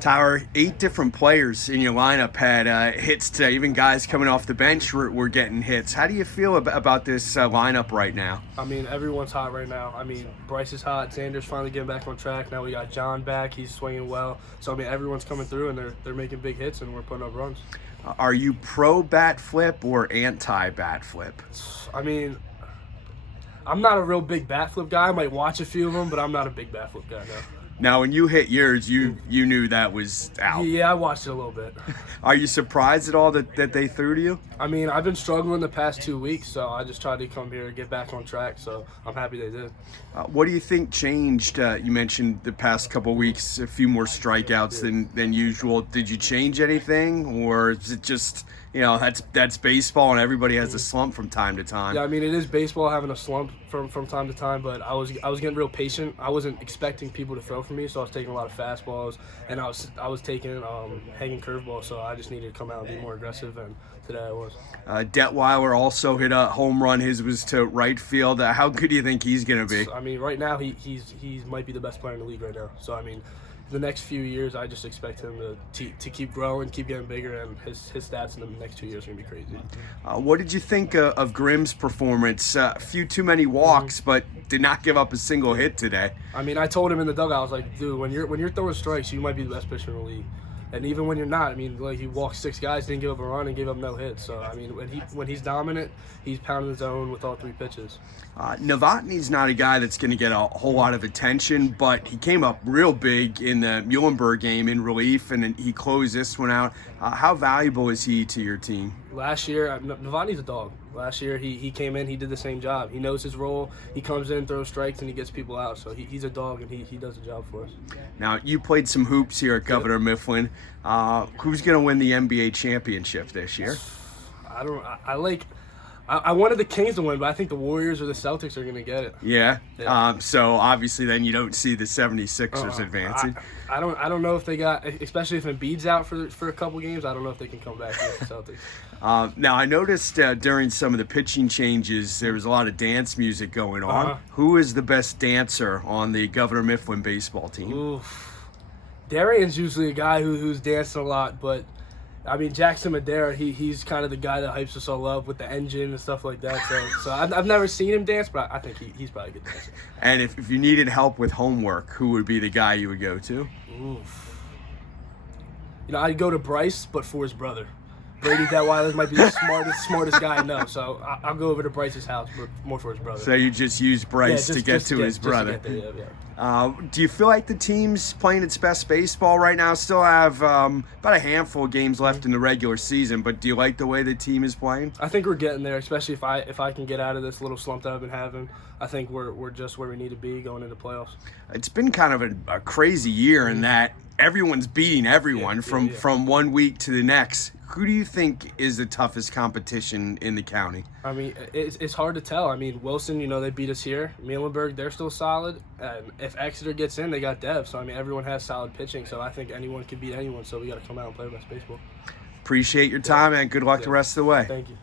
Tyler, 8 different players in your lineup had hits today. Even guys coming off the bench were getting hits. How do you feel about this lineup right now? I mean, everyone's hot right now. I mean, Bryce is hot. Xander's finally getting back on track. Now we got Jon back. He's swinging well. So, I mean, everyone's coming through, and they're making big hits, and we're putting up runs. Are you pro bat flip or anti bat flip? I mean, I'm not a real big bat flip guy. I might watch a few of them, but I'm not a big bat flip guy, no. Now, when you hit yours, you knew that was out. Yeah, I watched it a little bit. Are you surprised at all that they threw to you? I mean, I've been struggling the past 2 weeks, so I just tried to come here and get back on track, so I'm happy they did. What do you think changed? You mentioned the past couple of weeks, a few more strikeouts than usual. Did you change anything, or is it just, that's baseball and everybody has a slump from time to time? Yeah, I mean, it is baseball having a slump from time to time, but I was getting real patient. I wasn't expecting people to throw for me, so I was taking a lot of fastballs, and I was taking hanging curveballs, so I just needed to come out and be more aggressive, and today I was. Detwiler also hit a home run. His was to right field. How good do you think he's going to be? I mean, right now he might be the best player in the league right now. So I mean, the next few years, I just expect him to keep growing, keep getting bigger, and his stats in the next 2 years are going to be crazy. What did you think of Grimm's performance? A few too many walks, but did not give up a single hit today. I mean, I told him in the dugout, I was like, dude, when you're throwing strikes, you might be the best pitcher in the league. And even when you're not, I mean, like, he walked 6 guys, didn't give up a run, and gave up no hits. So, I mean, when he's dominant, he's pounding the zone with all 3 pitches. Novotny's not a guy that's going to get a whole lot of attention, but he came up real big in the Muhlenberg game in relief, and he closed this one out. How valuable is he to your team? Last year, Novotny's a dog. Last year, he came in, he did the same job. He knows his role. He comes in, throws strikes, and he gets people out. So he's a dog, and he does a job for us. Now, you played some hoops here at Governor Mifflin. Who's going to win the NBA championship this year? I wanted the Kings to win, but I think the Warriors or the Celtics are going to get it. Yeah. So obviously, then you don't see the 76ers advancing. I don't know if they got, especially if Embiid's out for a couple games. I don't know if they can come back against the Celtics. Now, I noticed during some of the pitching changes, there was a lot of dance music going on. Who is the best dancer on the Governor Mifflin baseball team? Oof. Darian's usually a guy who's dancing a lot, but I mean, Jackson Madera, he's kind of the guy that hypes us all up with the engine and stuff like that. So I've never seen him dance, but I think he's probably a good dancer. And if you needed help with homework, who would be the guy you would go to? Oof. I'd go to Bryce, but for his brother. Brady Detwiler might be the smartest guy I know, so I'll go over to Bryce's house, but more for his brother. So you just use Bryce to get to his brother. Do you feel like the team's playing its best baseball right now? Still have about a handful of games left in the regular season, but do you like the way the team is playing? I think we're getting there, especially if I can get out of this little slump that I've been having. I think we're just where we need to be going into playoffs. It's been kind of a crazy year in that everyone's beating everyone from 1 week to the next. Who do you think is the toughest competition in the county? I mean, it's hard to tell. I mean, Wilson, they beat us here. Muhlenberg, they're still solid. And if Exeter gets in, they got Dev. So, I mean, everyone has solid pitching. So, I think anyone can beat anyone. So, we got to come out and play our best baseball. Appreciate your time, and good luck the rest of the way. Thank you.